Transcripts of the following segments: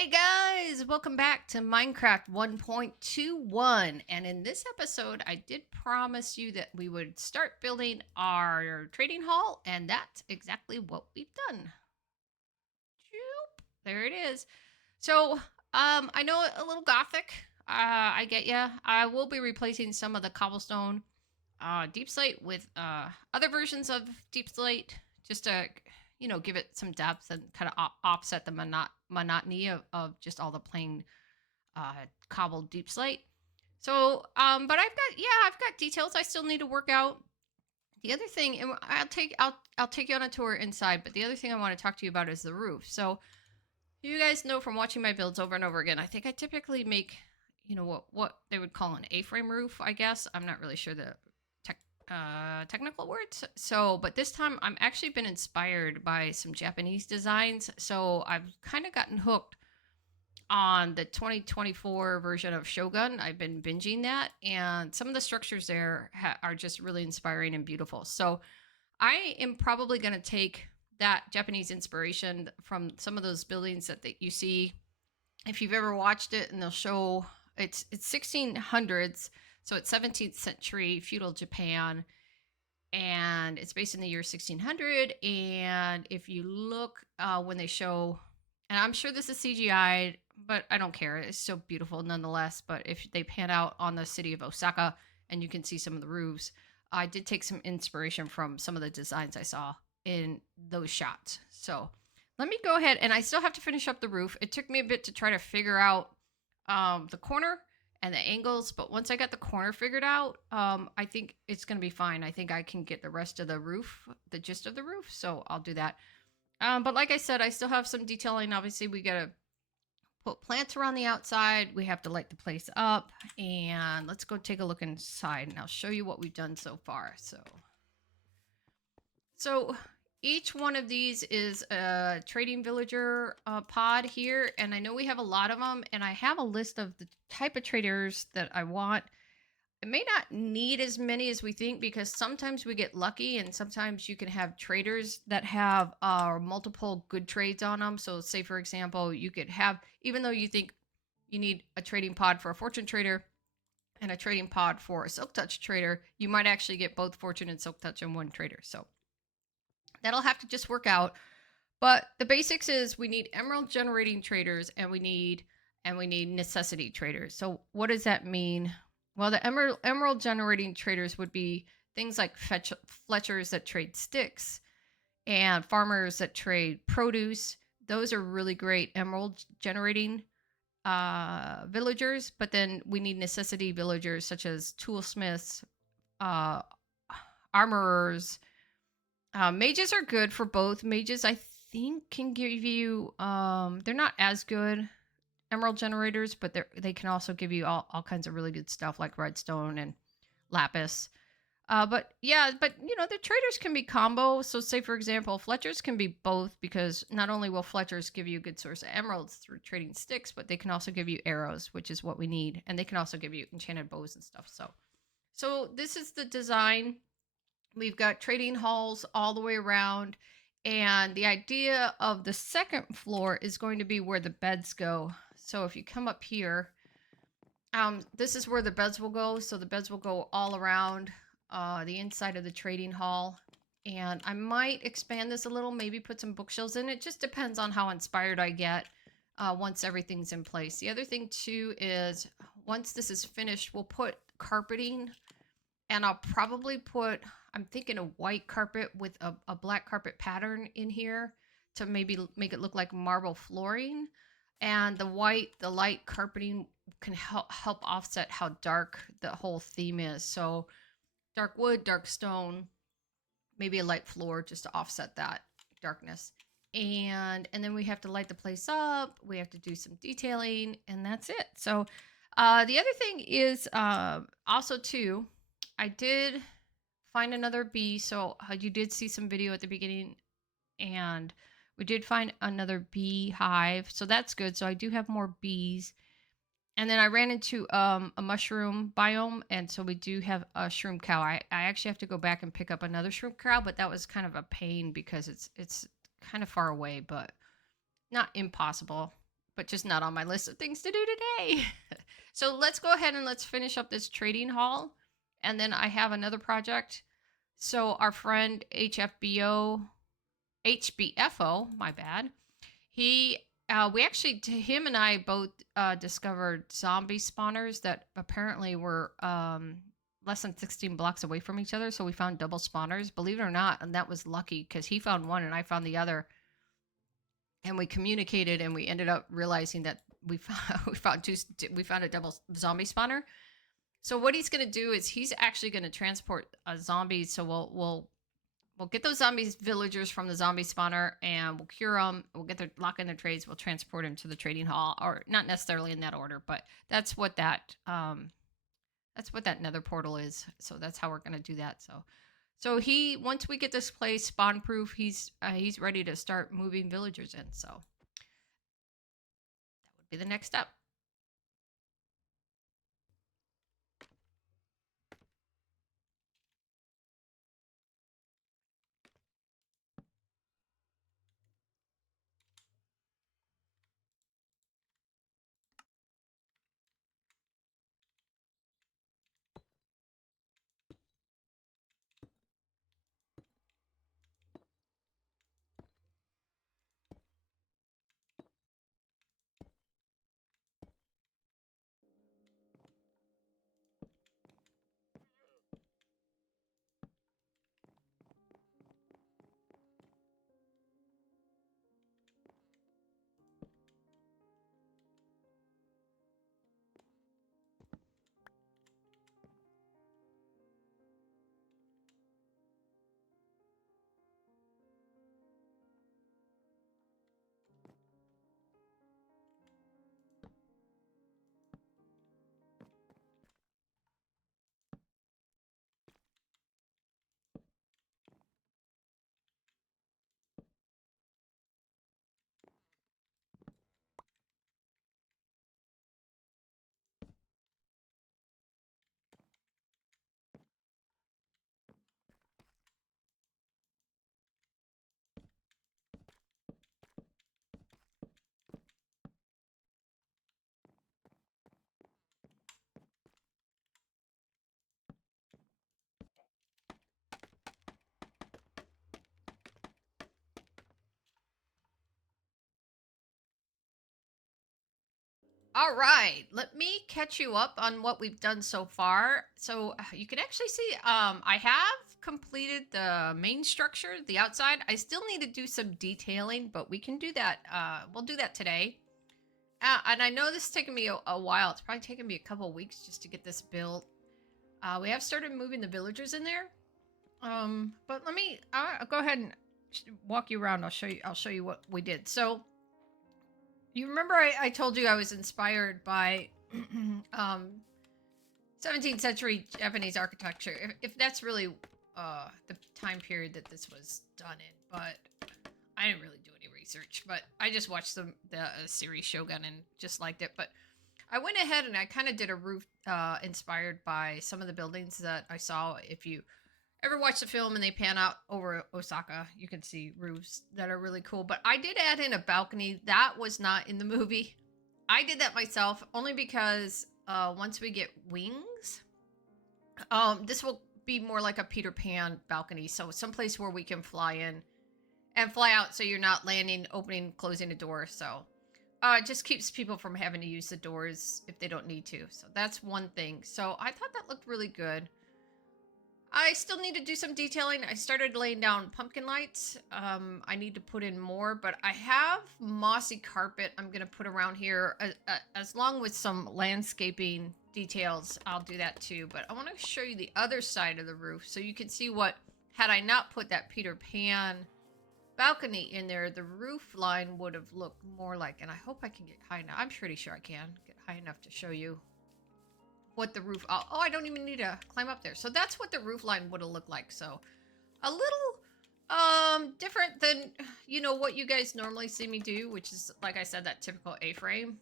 Hey guys, welcome back to Minecraft 1.21. And in this episode, I did promise you that we would start building our trading hall, and that's exactly what we've done. There it is. So, I know a little gothic. I get ya. I will be replacing some of the cobblestone deep slate with other versions of deep slate just to give it some depth and kind of offset the monotony of just all the plain cobbled deep slate. So but I've got details I still need to work out. The other thing, and I'll take you on a tour inside, but the other thing I want to talk to you about is the roof. So you guys know from watching my builds over and over again, I think I typically make what they would call an A-frame roof, I guess. I'm not really sure the technical words. So, but this time I'm actually been inspired by some Japanese designs. So I've kind of gotten hooked on the 2024 version of Shogun. I've been binging that, and some of the structures there are just really inspiring and beautiful. So I am probably going to take that Japanese inspiration from some of those buildings that you see. If you've ever watched it, and they'll show it's 1600s, so it's 17th century feudal Japan, and it's based in the year 1600. And if you look when they show, and I'm sure this is CGI, but I don't care. It's so beautiful nonetheless. But if they pan out on the city of Osaka and you can see some of the roofs, I did take some inspiration from some of the designs I saw in those shots. So let me go ahead, and I still have to finish up the roof. It took me a bit to try to figure out the corner and the angles, but once I got the corner figured out, I think it's going to be fine. I think I can get the rest of the roof, the gist of the roof, so I'll do that. But like I said, I still have some detailing. Obviously, we got to put plants around the outside. We have to light the place up, and let's go take a look inside, and I'll show you what we've done so far. So each one of these is a trading villager pod here, and I know we have a lot of them, and I have a list of the type of traders that I want. I may not need as many as we think, because sometimes we get lucky, and sometimes you can have traders that have multiple good trades on them. So say, for example, you could have, even though you think you need a trading pod for a fortune trader and a trading pod for a silk touch trader, you might actually get both fortune and silk touch in one trader. So that'll have to just work out. But the basics is we need emerald generating traders, and we need necessity traders. So what does that mean? Well, the emerald generating traders would be things like fletchers that trade sticks and farmers that trade produce. Those are really great emerald generating villagers. But then we need necessity villagers such as toolsmiths, uh, armorers. Mages are good for both. Mages, I think, can give you they're not as good emerald generators, but they can also give you all kinds of really good stuff like redstone and lapis. But yeah, but the traders can be combo. So say, for example, fletchers can be both, because not only will fletchers give you a good source of emeralds through trading sticks, but they can also give you arrows, which is what we need, and they can also give you enchanted bows and stuff. So this is the design. We've got trading halls all the way around. And the idea of the second floor is going to be where the beds go. So if you come up here, this is where the beds will go. So the beds will go all around the inside of the trading hall. And I might expand this a little, maybe put some bookshelves in. It just depends on how inspired I get once everything's in place. The other thing too is, once this is finished, we'll put carpeting, and I'll probably put, I'm thinking, a white carpet with a black carpet pattern in here to maybe make it look like marble flooring. And the light carpeting can help offset how dark the whole theme is. So dark wood, dark stone, maybe a light floor just to offset that darkness. And then we have to light the place up. We have to do some detailing, and that's it. So the other thing is also too, I did find another bee. So you did see some video at the beginning, and we did find another bee hive. So that's good. So I do have more bees. And then I ran into a mushroom biome, and so we do have a shroom cow. I actually have to go back and pick up another shroom cow, but that was kind of a pain because it's kind of far away, but not impossible. but just not on my list of things to do today. So let's go ahead and let's finish up this trading hall. And then I have another project. So our friend HBFO, my bad. We actually, him and I both discovered zombie spawners that apparently were less than 16 blocks away from each other. So we found double spawners, believe it or not. And that was lucky because he found one and I found the other. And we communicated and we ended up realizing that we found a double zombie spawner. So what he's going to do is he's actually going to transport zombies. So we'll get those zombies villagers from the zombie spawner and we'll cure them. We'll get their lock in their trades. We'll transport them to the trading hall, or not necessarily in that order, but that's what that nether portal is. So that's how we're going to do that. So he, once we get this place spawn proof, he's ready to start moving villagers in. So that would be the next step. All right, let me catch you up on what we've done so far. So you can actually see I have completed the main structure, the outside. I still need to do some detailing, but we can do that. We'll do that today. And I know this is taking me a while. It's probably taken me a couple weeks just to get this built. We have started moving the villagers in there. But let me I'll go ahead and walk you around. I'll show you what we did. So you remember I told you I was inspired by 17th century Japanese architecture. If that's really the time period that this was done in, but I didn't really do any research. But I just watched the series Shogun and just liked it. But I went ahead and I kind of did a roof inspired by some of the buildings that I saw. If you ever watch the film and they pan out over Osaka, you can see roofs that are really cool. But I did add in a balcony. That was not in the movie. I did that myself only because once we get wings, this will be more like a Peter Pan balcony. So someplace where we can fly in and fly out so you're not landing, opening, closing a door. So it just keeps people from having to use the doors if they don't need to. So that's one thing. So I thought that looked really good. I still need to do some detailing. I started laying down pumpkin lights. I need to put in more, but I have mossy carpet I'm going to put around here as long with some landscaping details. I'll do that too, but I want to show you the other side of the roof so you can see what, had I not put that Peter Pan balcony in there, the roof line would have looked more like, and I hope I can get high enough. I'm pretty sure I can get high enough to show you what the roof, oh, I don't even need to climb up there. So that's what the roof line would have looked like. So a little different than, you know, what you guys normally see me do, which is, like I said, that typical A-frame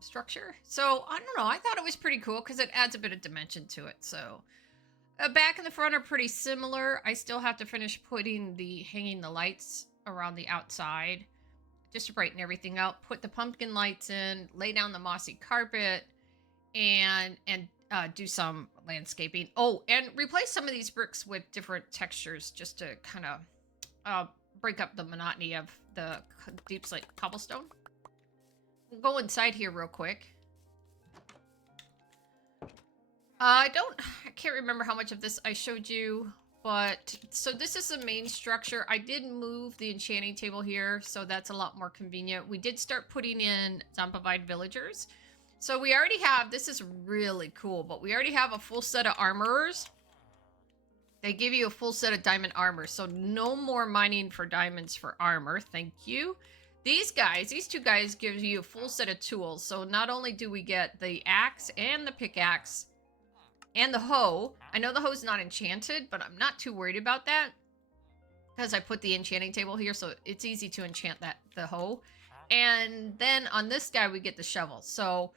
structure. So I don't know, I thought it was pretty cool because it adds a bit of dimension to it. So back and the front are pretty similar. I still have to finish putting hanging the lights around the outside. just to brighten everything out. Put the pumpkin lights in, lay down the mossy carpet, and do some landscaping. Oh, and replace some of these bricks with different textures just to kind of uh, break up the monotony of the deep slate cobblestone. We'll go inside here real quick. I can't remember how much of this I showed you, but so this is the main structure. I did move the enchanting table here, so that's a lot more convenient. We did start putting in zombified villagers. So we already have, this is really cool, but we already have a full set of armorers. They give you a full set of diamond armor, so no more mining for diamonds for armor. Thank you. These two guys give you a full set of tools. So not only do we get the axe and the pickaxe and the hoe. I know the hoe's not enchanted, but I'm not too worried about that because I put the enchanting table here, so it's easy to enchant the hoe. And then on this guy, we get the shovel. So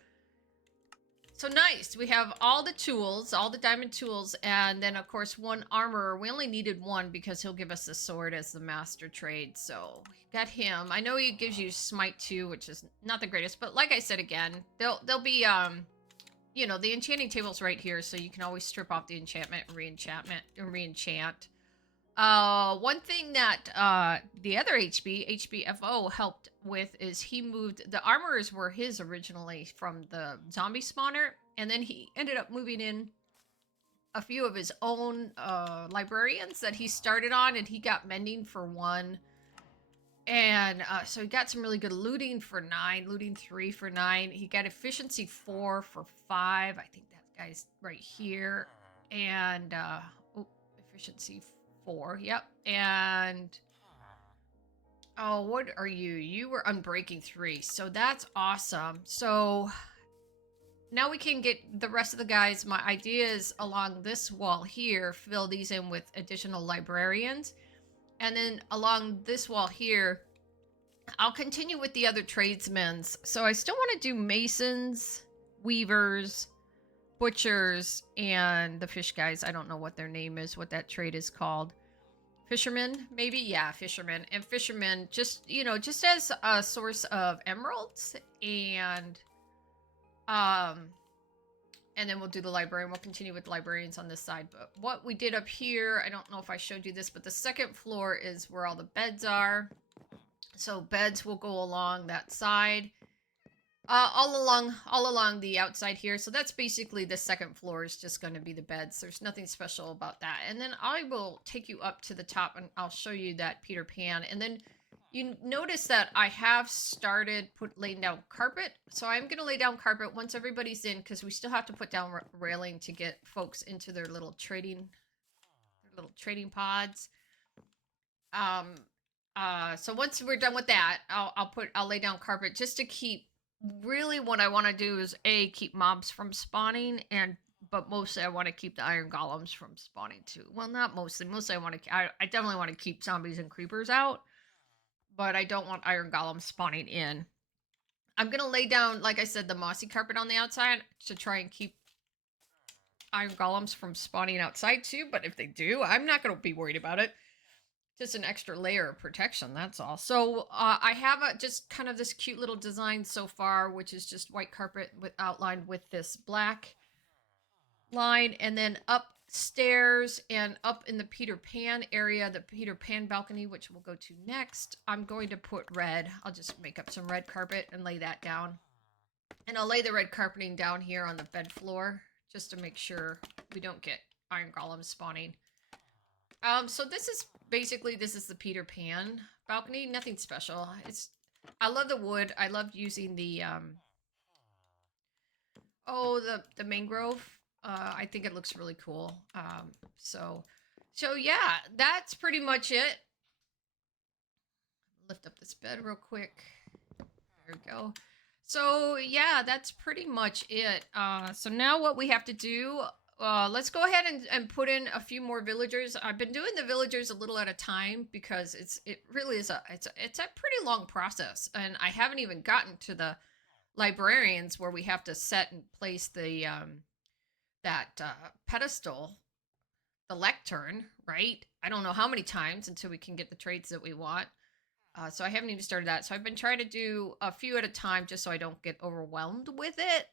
nice. We have all the tools, all the diamond tools, and then of course one armorer. We only needed one because he'll give us the sword as the master trade. So got him. I know he gives you smite too, which is not the greatest, but like I said again, they'll be you know, the enchanting table's right here, so you can always strip off the enchantment and re-enchant. One thing that the other HBFO helped with is he moved, the armorers were his originally from the zombie spawner, and then he ended up moving in a few of his own librarians that he started on, and he got mending for 1. And so he got some really good looting for 9, looting 3 for 9. He got efficiency 4 for 5. I think that guy's right here. And efficiency 4. Yep. And oh, what are you? You were unbreaking 3. So that's awesome. So now we can get the rest of the guys. My idea is along this wall here, fill these in with additional librarians. And then along this wall here, I'll continue with the other tradesmen. So I still want to do masons, weavers, butchers, and the fish guys. I don't know what their name is, what that trade is called. Fishermen, maybe? Yeah, fishermen. And fishermen, just, you know, just as a source of emeralds. And then we'll do the librarian. We'll continue with librarians on this side. But what we did up here, I don't know if I showed you this, but the second floor is where all the beds are. So beds will go along that side. All along the outside here. So that's basically the second floor is just going to be the beds. There's nothing special about that. And then I will take you up to the top and I'll show you that Peter Pan. And then you notice that I have started laying down carpet. So I'm going to lay down carpet once everybody's in, because we still have to put down railing to get folks into their little trading pods. So once we're done with that, I'll lay down carpet just to keep, really what I want to do is keep mobs from spawning, but mostly I want to keep the iron golems from spawning too. Well, not mostly. Mostly I definitely want to keep zombies and creepers out. But I don't want iron golems spawning in. I'm going to lay down, like I said, the mossy carpet on the outside to try and keep iron golems from spawning outside too. But if they do, I'm not going to be worried about it. Just an extra layer of protection, that's all. So I have just kind of this cute little design so far, which is just white carpet outlined with this black line. And then upstairs and up in the Peter Pan area, the Peter Pan balcony, which we'll go to next, I'm going to put red. I'll just make up some red carpet and lay that down. And I'll lay the red carpeting down here on the bed floor just to make sure we don't get iron golems spawning. So this is the Peter Pan balcony. Nothing special. I love the wood. I love using the the mangrove. I think it looks really cool. So yeah, that's pretty much it. Lift up this bed real quick. There we go. So yeah, that's pretty much it. So now what we have to do, let's go ahead and put in a few more villagers. I've been doing the villagers a little at a time because it really is it's a pretty long process, and I haven't even gotten to the librarians where we have to set and place the that pedestal, the lectern, right? I don't know how many times until we can get the trades that we want. So I haven't even started that. So I've been trying to do a few at a time just so I don't get overwhelmed with it.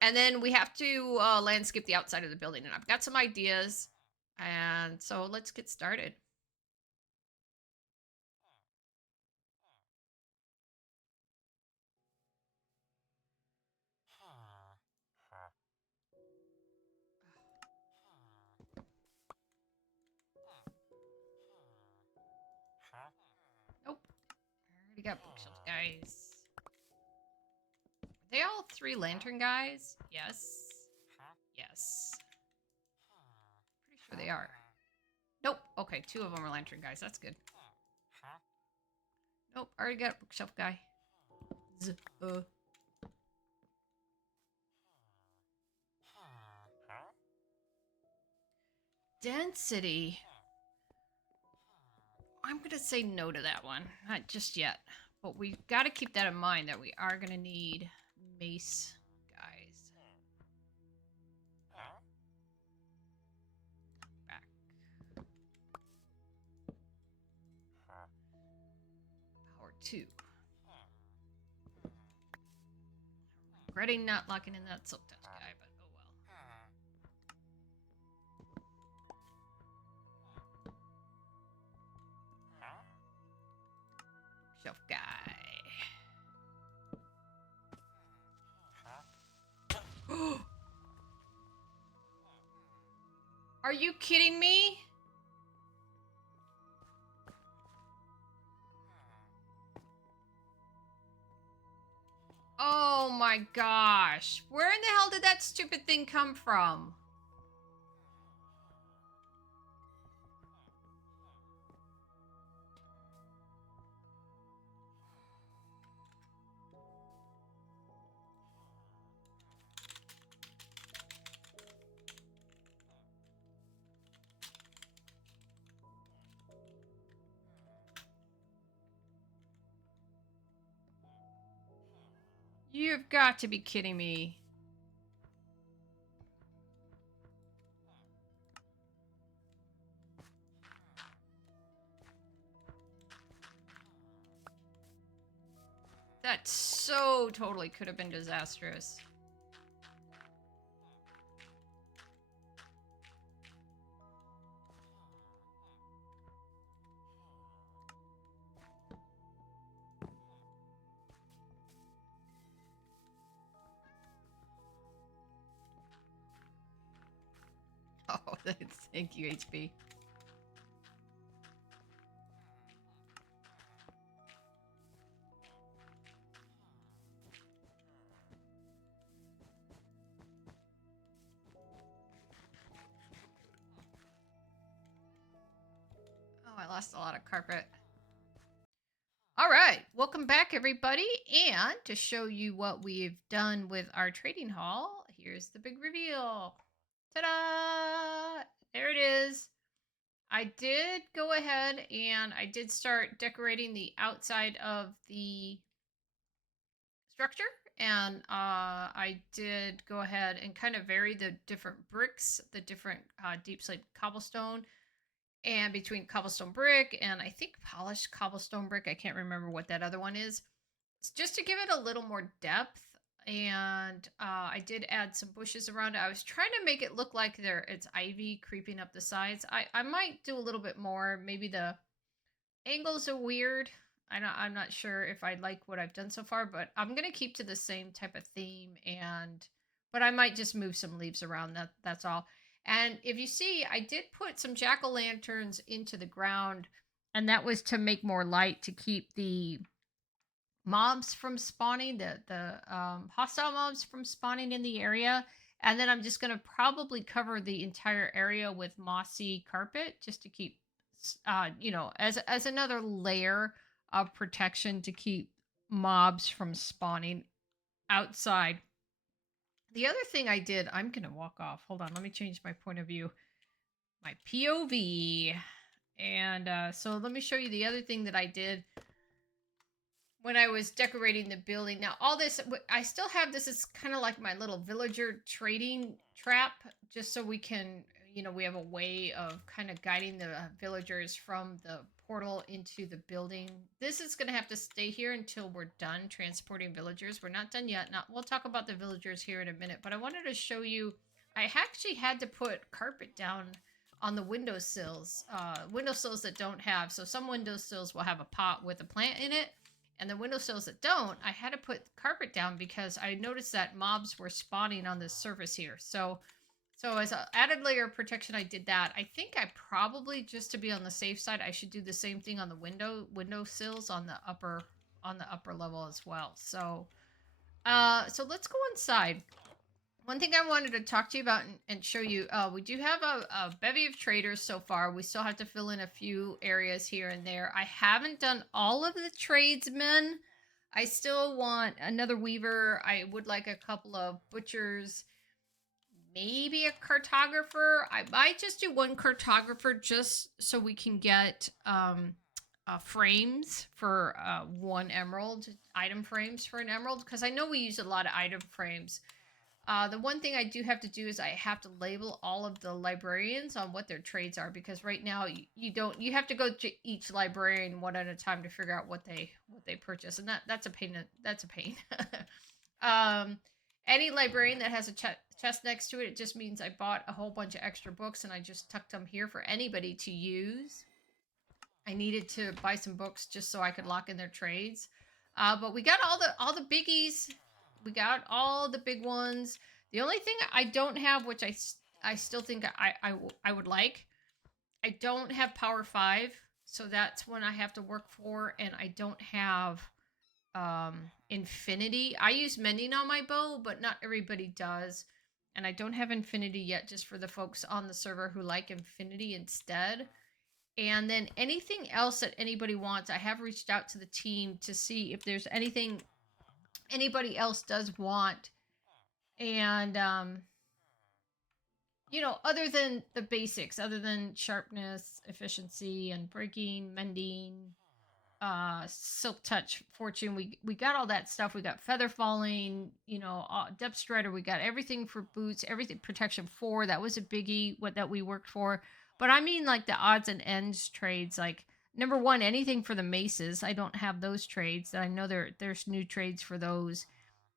And then we have to landscape the outside of the building. And I've got some ideas. And so let's get started. Nope. I already got bookshelves, guys. Are they all 3 lantern guys? Yes. Yes. Pretty sure they are. Nope. Okay, 2 of them are lantern guys. That's good. Nope. Already got bookshelf guy. Uh. Density. I'm going to say no to that one. Not just yet. But we got to keep that in mind that we are going to need mace guys. Back. Power 2. Regretting not locking in that silk touch guy, but oh well. Shelf guy. Are you kidding me? Oh my gosh. Where in the hell did that stupid thing come from? You've got to be kidding me. That so totally could have been disastrous. Oh, thank you, HP. Oh, I lost a lot of carpet. All right, welcome back, everybody. And to show you what we've done with our trading hall, here's the big reveal. Ta-da! There it is. I did go ahead and I did start decorating the outside of the structure. And I did go ahead and kind of vary the different bricks, the different deep slate cobblestone, and between cobblestone brick and I think polished cobblestone brick. I can't remember what that other one is. It's just to give it a little more depth. And I did add some bushes around it. I was trying to make it look like it's ivy creeping up the sides. I might do a little bit more. Maybe the angles are weird. I'm not sure if I like what I've done so far, but I'm gonna keep to the same type of theme, and but I might just move some leaves around. That's all. And if you see, I did put some jack-o'-lanterns into the ground, and that was to make more light to keep the mobs from spawning, the hostile mobs from spawning in the area. And then I'm just gonna probably cover the entire area with mossy carpet just to keep, as another layer of protection to keep mobs from spawning outside. The other thing I did, I'm gonna walk off. Hold on, let me change my point of view, my POV. And so let me show you the other thing that I did when I was decorating the building. Now, all this, I still have this. It's kind of like my little villager trading trap, just so we can, we have a way of kind of guiding the villagers from the portal into the building. This is going to have to stay here until we're done transporting villagers. We're not done yet. Not, we'll talk about the villagers here in a minute, but I wanted to show you. I actually had to put carpet down on the windowsills, windowsills that don't have. So some windowsills will have a pot with a plant in it, and the windowsills that don't, I had to put carpet down because I noticed that mobs were spawning on this surface here. So as an added layer of protection, I did that. I think I probably, just to be on the safe side, I should do the same thing on the windowsills on the upper level as well. So let's go inside. One thing I wanted to talk to you about and show you, we do have a bevy of traders so far. We still have to fill in a few areas here and there. I haven't done all of the tradesmen. I still want another weaver. I would like a couple of butchers, maybe a cartographer. I might just do one cartographer just so we can get frames for one emerald, item frames for an emerald, because I know we use a lot of item frames. The one thing I do have to do is I have to label all of the librarians on what their trades are, because right now you have to go to each librarian one at a time to figure out what they purchase, and that's a pain. That's a pain. um, any librarian that has a chest next to it, it just means I bought a whole bunch of extra books and I just tucked them here for anybody to use. I needed to buy some books just so I could lock in their trades. But we got all the biggies. We got all the big ones. The only thing I don't have, which I still think I would like, I don't have power 5, so that's one I have to work for, and I don't have infinity. I use mending on my bow, but not everybody does. And I don't have infinity yet, just for the folks on the server who like infinity instead. And then anything else that anybody wants, I have reached out to the team to see if there's anything anybody else does want. And other than the basics, other than sharpness, efficiency, and breaking, mending, silk touch, fortune, we got all that stuff. We got feather falling, depth strider. We got everything for boots, everything. Protection 4, that was a biggie, what that we worked for. But I mean, like the odds and ends trades, like number 1, anything for the maces. I don't have those trades. I know there's new trades for those,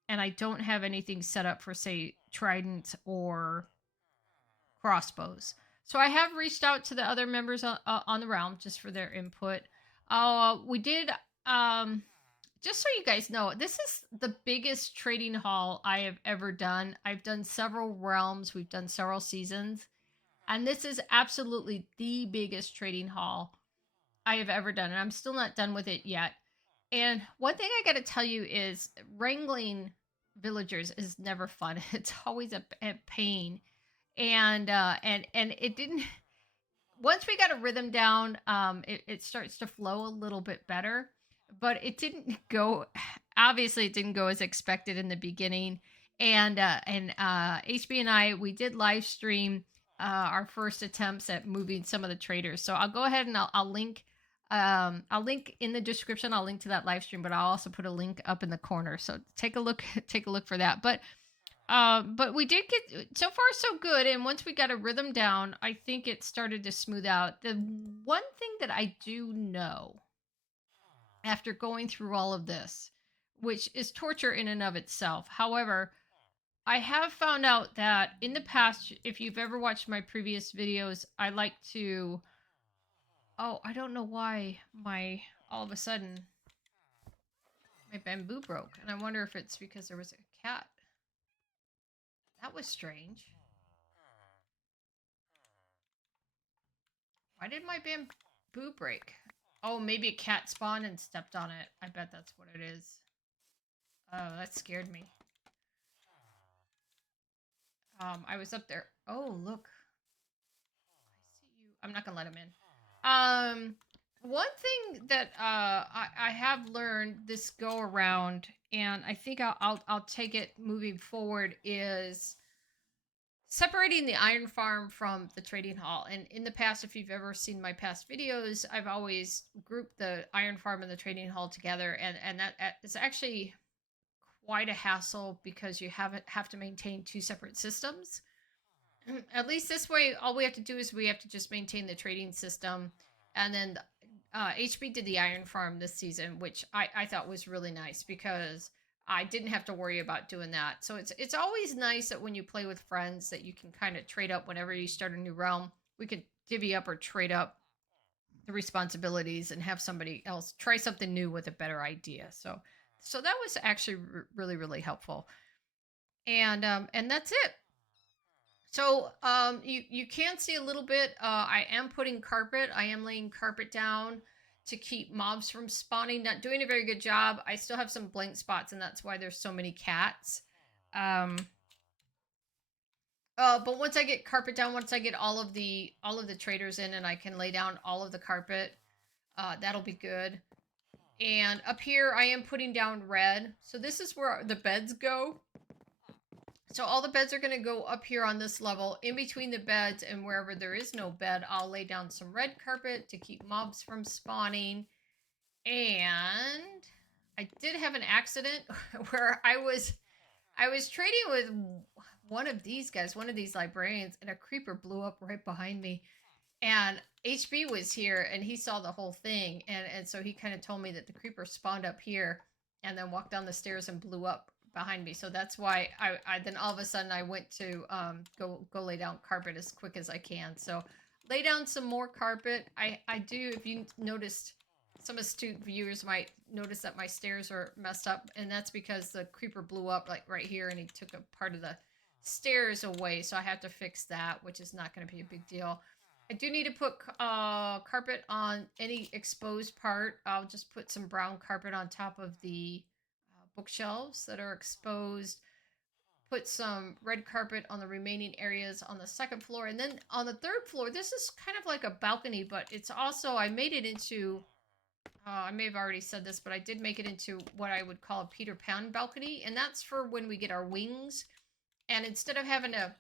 and I don't have anything set up for, say, trident or crossbows. So I have reached out to the other members on the realm just for their input. We did, just so you guys know, this is the biggest trading hall I have ever done. I've done several realms. We've done several seasons. And this is absolutely the biggest trading hall I have ever done. And I'm still not done with it yet. And one thing I got to tell you is wrangling villagers is never fun. It's always a pain. And it didn't, once we got a rhythm down, it starts to flow a little bit better, but it didn't go, obviously it didn't go as expected in the beginning. And HB and I, we did live stream our first attempts at moving some of the traders. So I'll go ahead and I'll link in the description. I'll link to that live stream, but I'll also put a link up in the corner. So take a look for that. But we did get, so far so good, and once we got a rhythm down, I think it started to smooth out. The one thing that I do know after going through all of this, which is torture in and of itself, however, I have found out that in the past, if you've ever watched my previous videos, I like to, I don't know why all of a sudden my bamboo broke, and I wonder if it's because there was a cat. That was strange. Why did my bamboo break? Oh, maybe a cat spawned and stepped on it. I bet that's what it is. Oh, that scared me. I was up there. Oh, look. I see you. I'm not gonna let him in. One thing that I have learned this go around, and I think I'll take it moving forward, is separating the iron farm from the trading hall. And in the past, if you've ever seen my past videos, I've always grouped the iron farm and the trading hall together, and that is actually quite a hassle because you have to maintain 2 separate systems. At least this way, all we have to do is we have to just maintain the trading system. And then HB did the iron farm this season, which I thought was really nice because I didn't have to worry about doing that. So it's always nice that when you play with friends that you can kind of trade up whenever you start a new realm. We could divvy up or trade up the responsibilities and have somebody else try something new with a better idea. So that was actually really helpful. And that's it. So you can see a little bit. I am putting carpet. I am laying carpet down to keep mobs from spawning. Not doing a very good job. I still have some blank spots, and that's why there's so many cats. Um, but once I get carpet down, once I get all of the traders in, and I can lay down all of the carpet, that'll be good. And up here, I am putting down red. So this is where the beds go. So all the beds are going to go up here on this level. In between the beds and wherever there is no bed, I'll lay down some red carpet to keep mobs from spawning. And I did have an accident where I was trading with one of these guys, one of these librarians, and a creeper blew up right behind me. And HB was here and he saw the whole thing. And so he kind of told me that the creeper spawned up here and then walked down the stairs and blew up behind me. So that's why I then all of a sudden I went to go lay down carpet as quick as I can. So lay down some more carpet. I do, if you noticed, some astute viewers might notice that my stairs are messed up, and that's because the creeper blew up like right here and he took a part of the stairs away. So I have to fix that, which is not going to be a big deal. I do need to put carpet on any exposed part. I'll just put some brown carpet on top of the bookshelves that are exposed. Put some red carpet on the remaining areas on the second floor. And then on the third floor, this is kind of like a balcony, but it's also, I made it into, I may have already said this, but I did make it into what I would call a Peter Pan balcony. And that's for when we get our wings. And instead of having to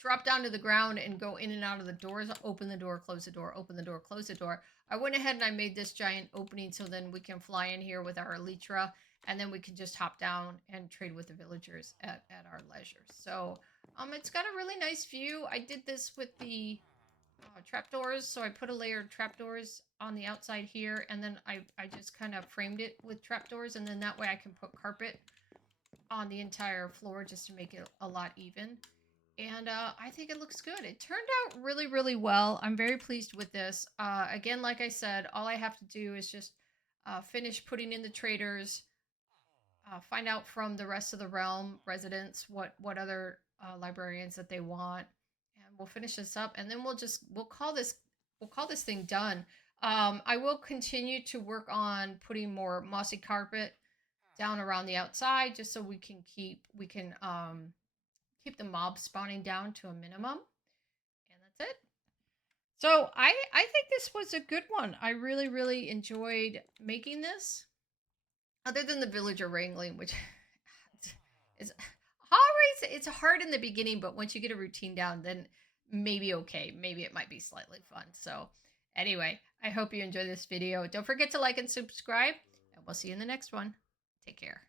drop down to the ground and go in and out of the doors, open the door, close the door, open the door, close the door, I went ahead and I made this giant opening so then we can fly in here with our elytra, and then we can just hop down and trade with the villagers at our leisure. So it's got a really nice view. I did this with the trapdoors, so I put a layer of trapdoors on the outside here, and then I just kind of framed it with trapdoors, and then that way I can put carpet on the entire floor just to make it a lot even. And I think it looks good. It turned out really well. I'm very pleased with this. Again, like I said, all I have to do is just finish putting in the traders, find out from the rest of the realm residents what other librarians that they want, and we'll finish this up. And then we'll call this thing done. I will continue to work on putting more mossy carpet down around the outside, just so we can keep the mob spawning down to a minimum. And that's it. So I think this was a good one. I really enjoyed making this. Other than the villager wrangling, which is always, it's hard in the beginning, but once you get a routine down, then maybe okay. Maybe it might be slightly fun. So anyway, I hope you enjoy this video. Don't forget to like and subscribe, and we'll see you in the next one. Take care.